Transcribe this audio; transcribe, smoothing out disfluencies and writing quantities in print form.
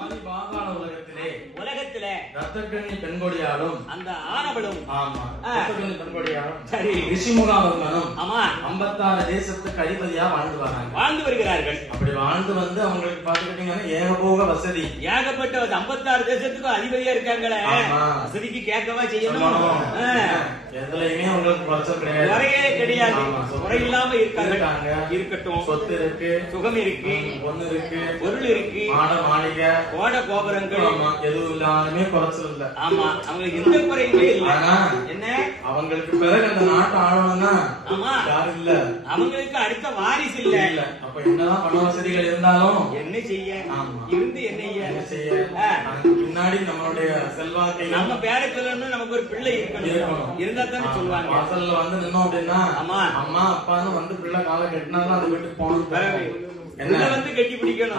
ஆதி பாதாள உலகத்திலே ரத்தக்கண்ணி பெண்கொடியாலும் அந்த ஆனவளும் ஆமா ரத்தக்கண்ணி பெண்கொடியாலும் சரி ரிஷிமுகாவர்மனும் ஆமா 56 தேசத்துக்கு அதிபதியா வாழ்ந்து வருகிறார்கள். அப்படி வாழ்ந்து வந்து அவங்களுக்கு பாத்துக்கிட்டீங்கன்னா ஏகபோக வசதி ஏகப்பட்ட 56 தேசத்துக்கும் அதிபதியா இருக்காங்களே, வசதிக்கு கேட்கவா செய்யணும். எதுலயுமே அவங்களுக்கு குறையே கிடையாது, குறை இல்லாம இருக்காங்க. இருக்கட்டும், சொத்து இருக்கு, சுகம் இருக்கு, பொண்ணு இருக்கு, பொருள் இருக்கு, மாட மாளிகை, கோட கோபுரங்கள் எதுவும் இல்லாமே குறைச்சல் இல்ல. ஆமா, அவங்களுக்கு எந்த குறையுமே இல்ல. என்ன அவங்களுக்கு பிறகு அந்த நாட்டை ஆளணும்னா ஆமா யாரும் இல்ல, அவங்களுக்கு அடுத்த வாரிசு இல்ல. அப்ப என்னதான் பண வசதிகள் இருந்தாலும் என்ன செய்ய, இருந்து என்ன செய்ய, பின்னாடி நம்மளுடைய செல்வாக்கை நம்ம பேரை சொல்லணும்னு நமக்கு ஒரு பிள்ளை இருக்கணும். இருந்தா தானே சொல்லுவாங்க. வாசல்ல வந்து நின்னோம் அப்படின்னா அம்மா அம்மா அப்பான்னு வந்து பிள்ளை காலை கட்டினாலும் அந்த வீட்டுக்கு போகணும், என்ன வந்து கட்டி பிடிக்கணும்.